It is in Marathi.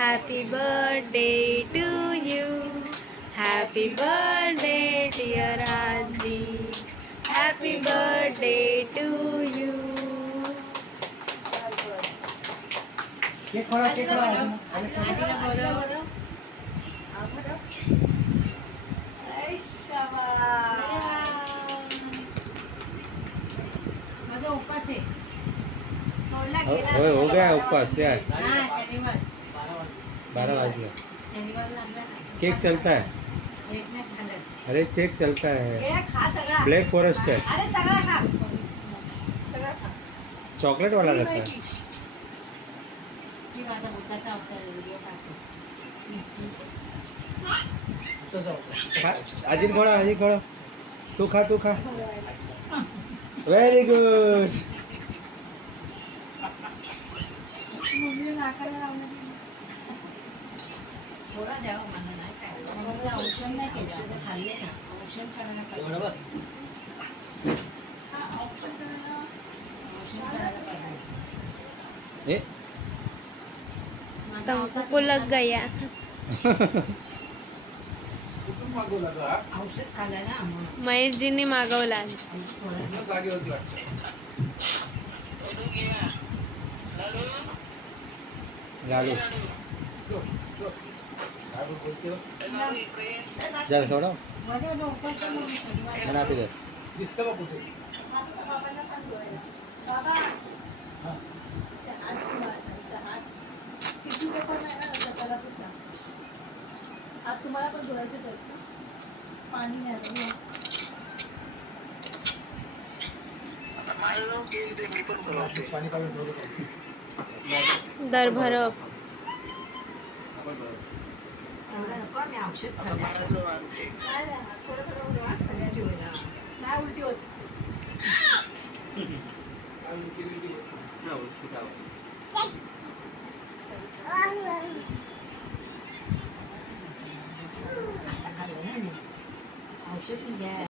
Happy birthday to you. Happy birthday dear Aji. Happy birthday to you. Cake खोला केक खोला आजीला बोलव. माझा उपवास आहे. सोडला गेला. हो गया उपवास क्या हाँ, शनिवार 12 वाजले शनिवार लागला ना. केक चलता है एक नाही खाल्लं. अरे चेक चलता है हे खा सगळा. ब्लैक फॉरेस्ट है अरे सगळा खा. सगळा खा. चॉकलेट वाला रहता है की माझा बुद्धाचा अवतार व्हिडिओ टाकतो. अजित खोड़ा तू खा वेरी गुड थोडा द्यावं मला नाही काय. मग औषध नाही केलं. खाल्ले ना. औषध करायला पाहिजे. औषध करायला पाहिजे. ए माझा तुमको अवतार लग गया. औषध खाल्लं ना म्हणून. महेशजींनी मागवला. लाडू जा थोड़ा मध्ये उपवास आहे म्हणून शनिवार. बना पे दे बाबांना सांग धुवायला. बाबा हात टिश्यू पेपर नाही ना त्याला पुसा. हात तुम्हाला पण धुवायचेच आहेत ना. पाणी नाही आलं. दर भरप. मी औषध खाल्लं. थोडं सगळ्यांची होईल. नाही उलटी होत. औषध घ्या.